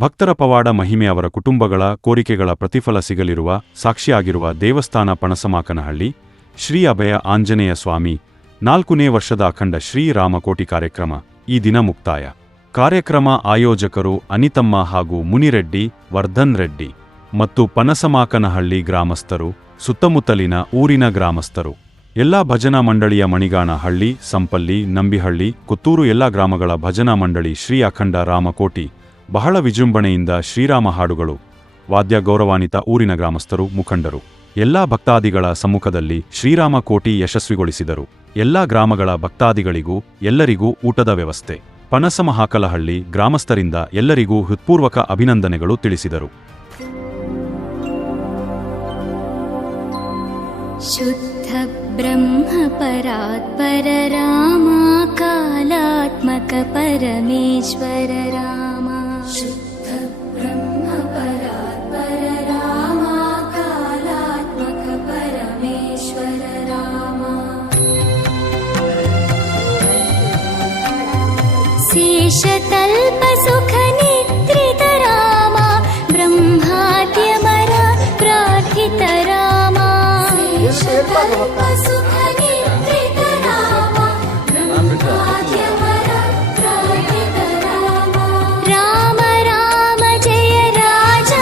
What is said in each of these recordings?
ಭಕ್ತರ ಪವಾಡ ಮಹಿಮೆ ಅವರ ಕುಟುಂಬಗಳ ಕೋರಿಕೆಗಳ ಪ್ರತಿಫಲ ಸಿಗಲಿರುವ ಸಾಕ್ಷಿಯಾಗಿರುವ ದೇವಸ್ಥಾನ ಪಣಸಮಾಕನಹಳ್ಳಿ ಶ್ರೀ ಅಭಯ ಆಂಜನೇಯ ಸ್ವಾಮಿ 4ನೇ ವರ್ಷದ ಅಖಂಡ ಶ್ರೀರಾಮಕೋಟಿ ಕಾರ್ಯಕ್ರಮ ಈ ದಿನ ಮುಕ್ತಾಯ. ಕಾರ್ಯಕ್ರಮ ಆಯೋಜಕರು ಅನಿತಮ್ಮ ಹಾಗೂ ಮುನಿರೆಡ್ಡಿ, ವರ್ಧನ್ ರೆಡ್ಡಿ ಮತ್ತು ಪನಸಮಾಕನಹಳ್ಳಿ ಗ್ರಾಮಸ್ಥರು, ಸುತ್ತಮುತ್ತಲಿನ ಊರಿನ ಗ್ರಾಮಸ್ಥರು, ಎಲ್ಲಾ ಭಜನಾ ಮಂಡಳಿಯ ಮಣಿಗಾಣ ಹಳ್ಳಿ, ಸಂಪಲ್ಲಿ, ನಂಬಿಹಳ್ಳಿ, ಕೊತ್ತೂರು ಎಲ್ಲಾ ಗ್ರಾಮಗಳ ಭಜನಾ ಮಂಡಳಿ ಶ್ರೀ ಅಖಂಡ ರಾಮಕೋಟಿ ಬಹಳ ವಿಜೃಂಭಣೆಯಿಂದ ಶ್ರೀರಾಮ ಹಾಡುಗಳು, ವಾದ್ಯ ಗೌರವಾನ್ವಿತ ಊರಿನ ಗ್ರಾಮಸ್ಥರು, ಮುಖಂಡರು, ಎಲ್ಲಾ ಭಕ್ತಾದಿಗಳ ಸಮ್ಮುಖದಲ್ಲಿ ಶ್ರೀರಾಮಕೋಟಿ ಯಶಸ್ವಿಗೊಳಿಸಿದರು. ಎಲ್ಲಾ ಗ್ರಾಮಗಳ ಭಕ್ತಾದಿಗಳಿಗೂ ಎಲ್ಲರಿಗೂ ಊಟದ ವ್ಯವಸ್ಥೆ. ಪನಸಮಹಾಕಲಹಳ್ಳಿ ಗ್ರಾಮಸ್ಥರಿಂದ ಎಲ್ಲರಿಗೂ ಹೃತ್ಪೂರ್ವಕ ಅಭಿನಂದನೆಗಳು ತಿಳಿಸಿದರು. ಶುದ್ಧ ಬ್ರಹ್ಮ ಪರಾತ್ಪರ ರಾಮ, ಕಾಲಾತ್ಮಕ ಪರಮೇಶ್ವರ ರಾಮ. ಶುದ್ಧ ಬ್ರಹ್ಮ ಪರಾತ್ಪರ ರಾಮ, ಕಾಲಾತ್ಮಕ ಪರಮೇಶ್ವರ ರಾಮ. ಶೇಷತಲ್ಪ ಸುಖ ನಿದ್ರಿತ ರಾಮ, ಬ್ರಹ್ಮಾದ್ಯಮರ ಪ್ರಾರ್ಥಿತ ರಾಮ. ಶೇಷತಲ್ಪ ಸುಖ ನಿದ್ರಿತ ರಾಮ, ಬ್ರಹ್ಮಾದ್ಯಮರ ಪ್ರಾರ್ಥಿತ ರಾಮ. ರಾಮ ರಾಮ ಜಯ ರಾಜ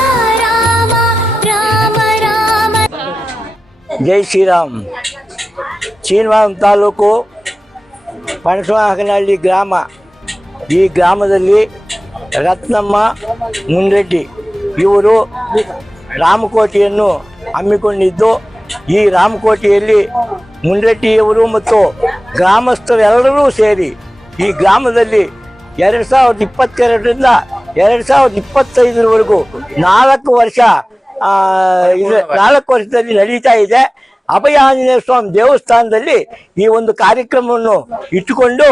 ರಾಮ, ರಾಮ ರಾಮ. ಜೈ ಶ್ರೀರಾಮ್. ಶ್ರೀನಿವಾಸ ತಾಲೂಕು ಪಣಸಮಾಕನಹಳ್ಳಿ ಗ್ರಾಮ. ಈ ಗ್ರಾಮದಲ್ಲಿ ರತ್ನಮ್ಮ, ಮುನ್ರೆಡ್ಡಿ ಇವರು ರಾಮಕೋಟಿಯನ್ನು ಹಮ್ಮಿಕೊಂಡಿದ್ದು, ಈ ರಾಮಕೋಟಿಯಲ್ಲಿ ಮುನ್ರೆಡ್ಡಿಯವರು ಮತ್ತು ಗ್ರಾಮಸ್ಥರೆಲ್ಲರೂ ಸೇರಿ ಈ ಗ್ರಾಮದಲ್ಲಿ 2022ರಿಂದ 2025ರವರೆಗೂ 4 ವರ್ಷ 4 ವರ್ಷದಲ್ಲಿ ನಡೀತಾ ಇದೆ. ಅಭಯ ಆಂಜನೇಯ ಸ್ವಾಮಿ ದೇವಸ್ಥಾನದಲ್ಲಿ ಈ ಒಂದು ಕಾರ್ಯಕ್ರಮವನ್ನು ಇಟ್ಟುಕೊಂಡು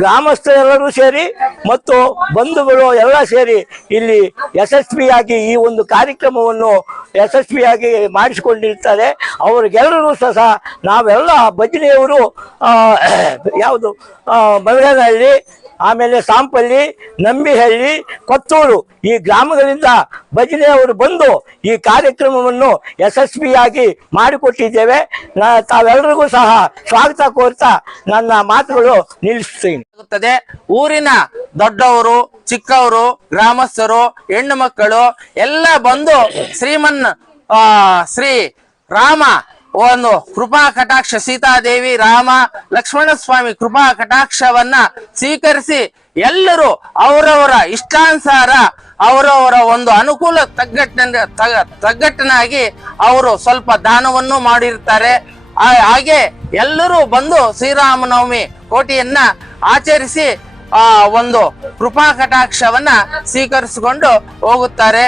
ಗ್ರಾಮಸ್ಥರೆಲ್ಲರೂ ಸೇರಿ ಮತ್ತು ಬಂಧುಗಳು ಎಲ್ಲ ಸೇರಿ ಇಲ್ಲಿ ಯಶಸ್ವಿಯಾಗಿ ಈ ಒಂದು ಕಾರ್ಯಕ್ರಮವನ್ನು ಯಶಸ್ವಿಯಾಗಿ ಮಾಡಿಸಿಕೊಂಡಿರ್ತಾರೆ. ಅವರಿಗೆಲ್ಲರೂ ಸಹ ನಾವೆಲ್ಲ ಭಜನೆಯವರು ಯಾವುದು ಮನಗನಹಳ್ಳಿ, ಆಮೇಲೆ ಸಾಂಪಲ್ಲಿ, ನಂಬಿಹಳ್ಳಿ, ಕೊತ್ತೂರು ಈ ಗ್ರಾಮಗಳಿಂದ ಭಜನೆಯವರು ಬಂದು ಈ ಕಾರ್ಯಕ್ರಮವನ್ನು ಯಶಸ್ವಿಯಾಗಿ ಮಾಡಿಕೊಟ್ಟಿದ್ದೇವೆ. ತಾವೆಲ್ಲರಿಗೂ ಸಹ ಸ್ವಾಗತ ಕೋರ್ತಾ ನನ್ನ ಮಾತುಗಳು ನಿಲ್ಲಿಸ್ತೀನಿ. ಊರಿನ ದೊಡ್ಡವರು, ಚಿಕ್ಕವರು, ಗ್ರಾಮಸ್ಥರು, ಹೆಣ್ಣು ಮಕ್ಕಳು ಎಲ್ಲ ಬಂದು ಶ್ರೀ ರಾಮ ಒಂದು ಕೃಪಾ ಕಟಾಕ್ಷ, ಸೀತಾದೇವಿ, ರಾಮ, ಲಕ್ಷ್ಮಣ ಸ್ವಾಮಿ ಕೃಪಾ ಕಟಾಕ್ಷವನ್ನ ಸ್ವೀಕರಿಸಿ ಎಲ್ಲರೂ ಅವರವರ ಇಷ್ಟಾನುಸಾರ ಅವರವರ ಒಂದು ಅನುಕೂಲ ತಗ್ಗಟ್ಟಿನಾಗಿ ಅವರು ಸ್ವಲ್ಪ ದಾನವನ್ನು ಮಾಡಿರ್ತಾರೆ. ಹಾಗೆ ಎಲ್ಲರೂ ಬಂದು ಶ್ರೀರಾಮನವಮಿ ಕೋಟಿಯನ್ನ ಆಚರಿಸಿ ಒಂದು ಕೃಪಾ ಕಟಾಕ್ಷವನ್ನ ಸ್ವೀಕರಿಸಿಕೊಂಡು ಹೋಗುತ್ತಾರೆ.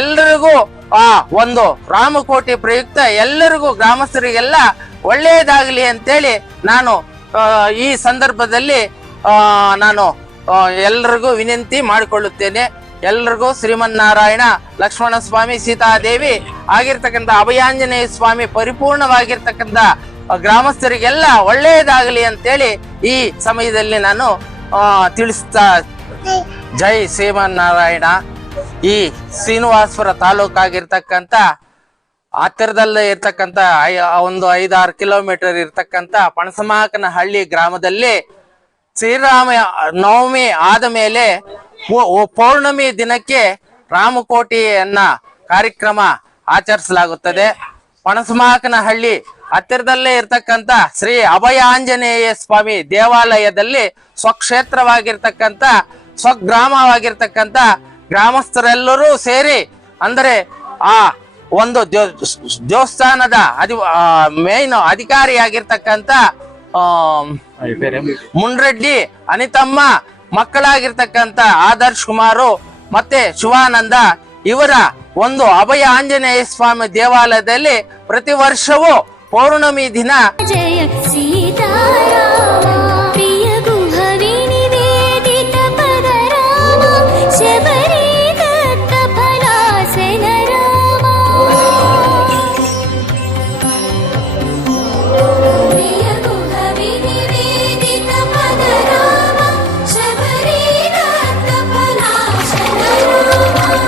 ಎಲ್ಲರಿಗೂ ಒಂದು ರಾಮಕೋಟಿ ಪ್ರಯುಕ್ತ ಎಲ್ಲರಿಗೂ ಗ್ರಾಮಸ್ಥರಿಗೆಲ್ಲ ಒಳ್ಳೆಯದಾಗಲಿ ಅಂತೇಳಿ ನಾನು ಈ ಸಂದರ್ಭದಲ್ಲಿ ನಾನು ಎಲ್ಲರಿಗೂ ವಿನಂತಿ ಮಾಡಿಕೊಳ್ಳುತ್ತೇನೆ. ಎಲ್ಲರಿಗೂ ಶ್ರೀಮನ್ನಾರಾಯಣ, ಲಕ್ಷ್ಮಣ ಸ್ವಾಮಿ, ಸೀತಾದೇವಿ ಆಗಿರ್ತಕ್ಕಂಥ ಅಭಯಾಂಜನೇಯ ಸ್ವಾಮಿ ಪರಿಪೂರ್ಣವಾಗಿರ್ತಕ್ಕಂಥ ಗ್ರಾಮಸ್ಥರಿಗೆಲ್ಲ ಒಳ್ಳೆಯದಾಗಲಿ ಅಂತೇಳಿ ಈ ಸಮಯದಲ್ಲಿ ನಾನು ತಿಳಿಸ್ತಾ. ಜೈ ಶ್ರೀಮನ್ನಾರಾಯಣ. ಈ ಶ್ರೀನಿವಾಸಪುರ ತಾಲೂಕಾಗಿರ್ತಕ್ಕಂಥ ಹತ್ತಿರದಲ್ಲೇ ಇರ್ತಕ್ಕಂಥ ಒಂದು 5-6 ಕಿಲೋಮೀಟರ್ ಇರ್ತಕ್ಕಂಥ ಪಣಸಮಾಕನಹಳ್ಳಿ ಗ್ರಾಮದಲ್ಲಿ ಶ್ರೀರಾಮ ನವಮಿ ಆದ ಮೇಲೆ ಪೌರ್ಣಮಿ ದಿನಕ್ಕೆ ರಾಮಕೋಟಿಯನ್ನ ಕಾರ್ಯಕ್ರಮ ಆಚರಿಸಲಾಗುತ್ತದೆ. ಪಣಸಮಾಕನಹಳ್ಳಿ ಹತ್ತಿರದಲ್ಲೇ ಇರ್ತಕ್ಕಂಥ ಶ್ರೀ ಅಭಯ ಆಂಜನೇಯ ಸ್ವಾಮಿ ದೇವಾಲಯದಲ್ಲಿ ಸ್ವಕ್ಷೇತ್ರವಾಗಿರ್ತಕ್ಕಂಥ ಸ್ವಗ್ರಾಮವಾಗಿರ್ತಕ್ಕಂಥ ಗ್ರಾಮಸ್ಥರೆಲ್ಲರೂ ಸೇರಿ, ಅಂದರೆ ಆ ಒಂದು ದೇವಸ್ಥಾನದ ಮೇನ್ ಅಧಿಕಾರಿಯಾಗಿರ್ತಕ್ಕಂಥ ಮುನ್ರೆಡ್ಡಿ, ಅನಿತಮ್ಮ, ಮಕ್ಕಳಾಗಿರ್ತಕ್ಕಂಥ ಆದರ್ಶ್ ಕುಮಾರು ಮತ್ತೆ ಶಿವಾನಂದ ಇವರ ಒಂದು ಅಭಯ ಆಂಜನೇಯ ಸ್ವಾಮಿ ದೇವಾಲಯದಲ್ಲಿ ಪ್ರತಿ ವರ್ಷವೂ ಪೌರ್ಣಮಿ ದಿನ ಜಯ ಸೀತಾರಾಮ, ಪ್ರಿಯ ಗುಹವಿ ನಿವೇದಿತ ಪದ ರಾಮ, ಶಬರಿ ದತ್ತ ಫಲಾಸನ ರಾಮ. ಪ್ರಿಯ ಗುಹವಿ ನಿವೇದಿತ ಪದ ರಾಮ, ಶಬರಿ ದತ್ತ ಫಲಾಸನ ರಾಮ.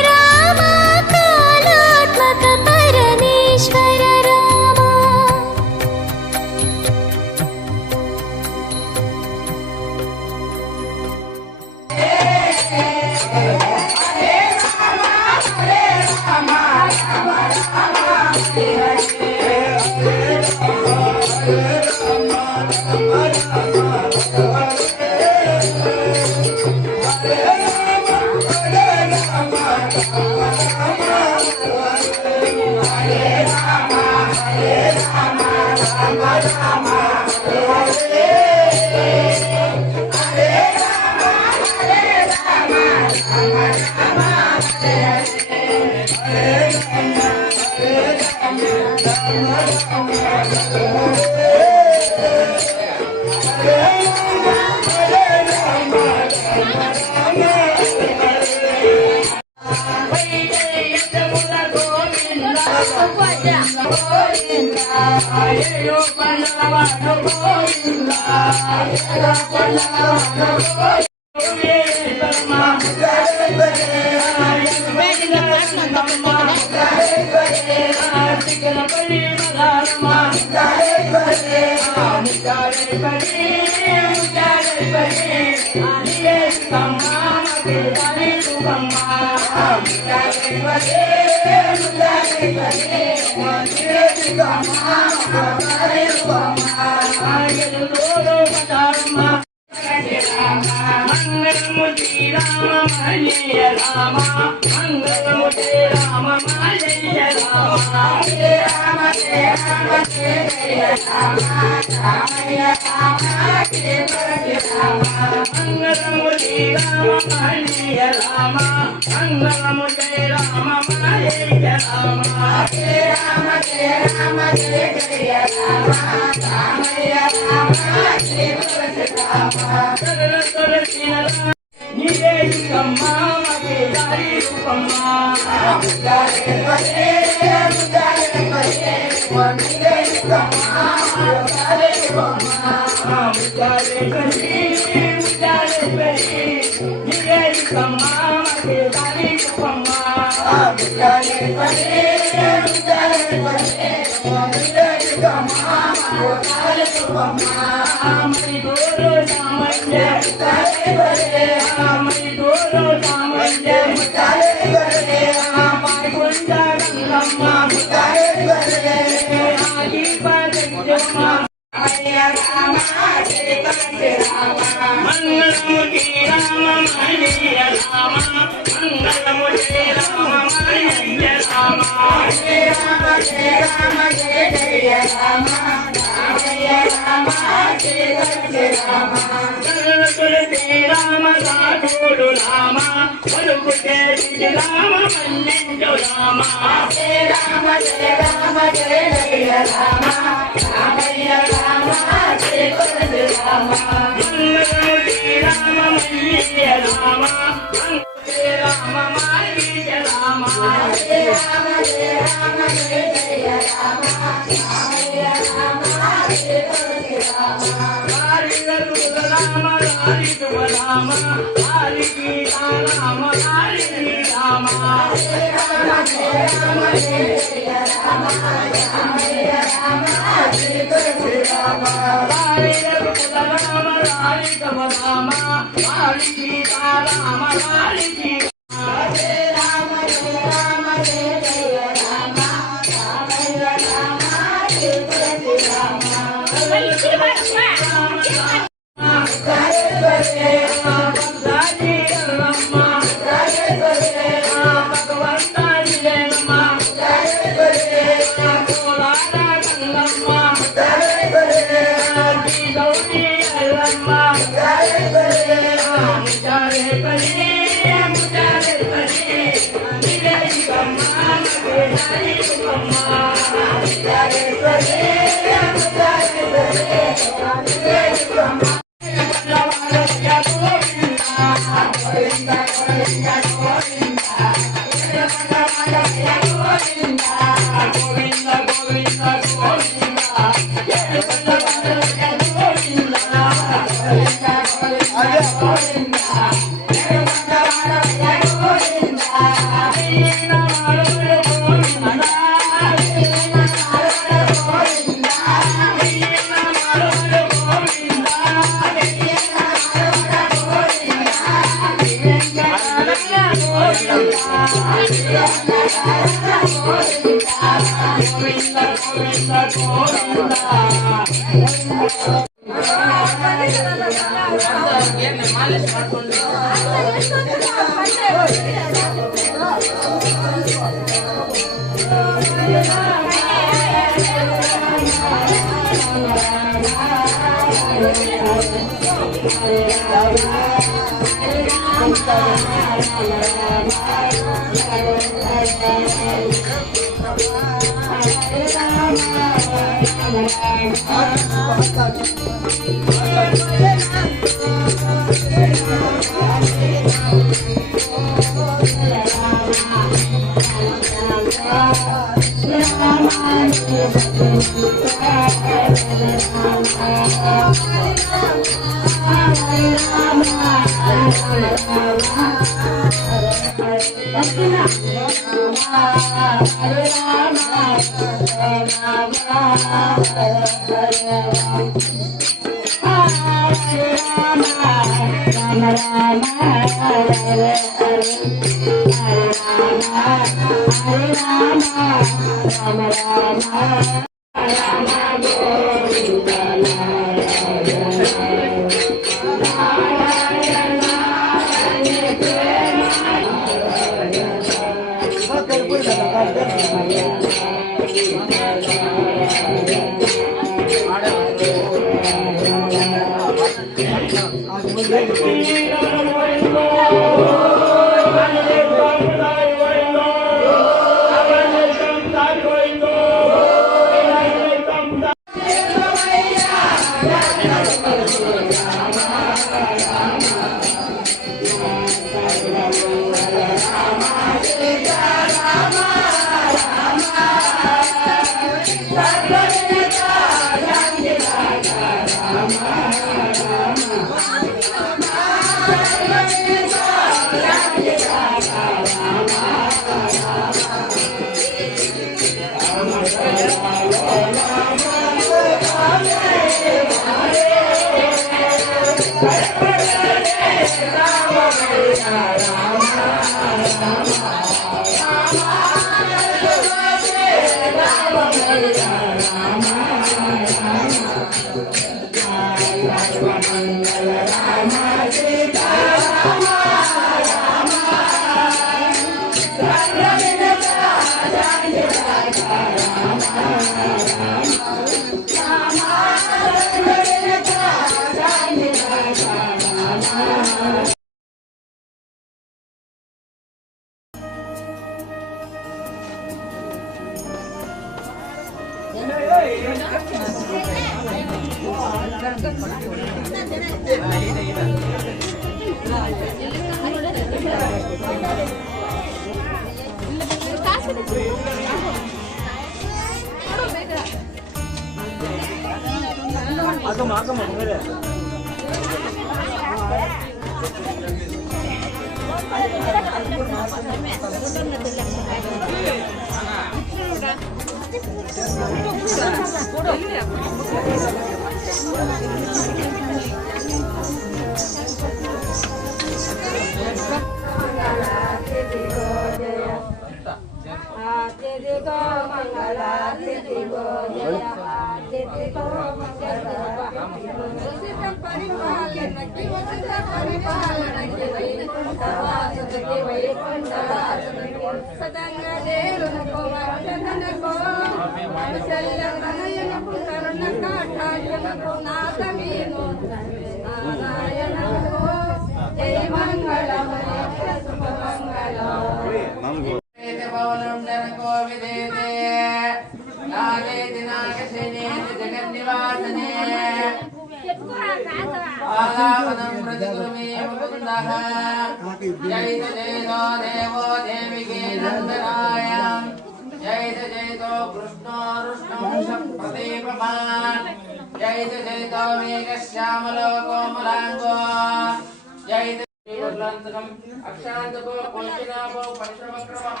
ದುರ್ಲಾಂತಕಂ ಅಕ್ಷಾಂತಕೋ ಪಂಚನಾಭೋ ಪಂಚಮಕ್ರಮಃ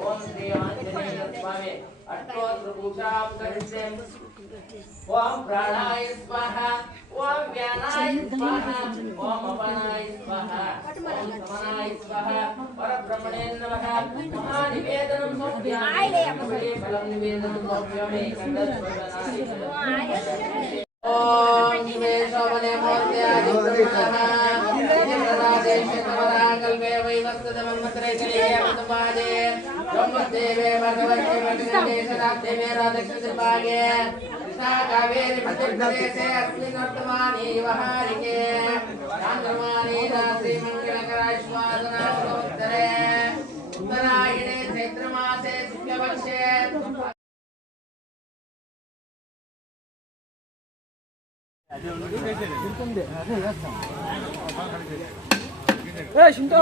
ಓಂ ಶ್ರೀ ಆಂಜನೇಯ ಸ್ವಾಮಿ ಅಷ್ಟೋತ್ರ ಪೂಜಾಂ ಕರಿಷ್ಯೆ ಓಂ ಪ್ರಾಣಾಯ ಸ್ವಾಹ ಓಂ ವ್ಯಾನಾಯ ಸ್ವಾಹ ಓಂ ಅಪನಾಯ ಸ್ವಾಹ ಓಂ ಸಮನಾಯ ಸ್ವಾಹ ಪರಬ್ರಹ್ಮಣೇ ನಮಃ ಮಹಾನಿವೇದನಂ ಸಮರ್ಪಯಾಮಿ ಫಲಂ ನಿವೇದನಂ ಸಮರ್ಪಯಾಮಿ ಕಂದಸ್ವರ್ಗನಾಯ ಓಂ ಶಿವೇಶವನೆ ಮೂರ್ತ್ಯಾದಿ ಬ್ರಹ್ಮಣಃ ಇಂದ್ರರಾಜೇಶ ಕಮಲಾಕಲ್ಪೆ ವೈವಸ್ವತಮನ್ಮಂತ್ರೆ ಕಲಿಯೇ ಅಮೃತಪಾದೆ ಬ್ರಹ್ಮದೇವೆ ಭಗವತೆ ಭಗವತೆ ಸದಾದೇವೆ ರಾಧಕೃತಪಾಗೆ ಕೃಷ್ಣ ಕಾವೇರಿ ಮಧ್ಯಪ್ರದೇಶೆ ಅಸ್ಮಿನ್ ವರ್ತಮಾನಿ ವಹಾರಿಕೆ ಚಾಂದ್ರಮಾನಿ ರಾತ್ರಿ ಮಂಗಳಕರಾಶ್ವಾದನ ಉತ್ತರೆ ಉತ್ತರಾಯಣೆ ಚೈತ್ರಮಾಸೆ ಶುಕ್ಲಪಕ್ಷೆ 에 신도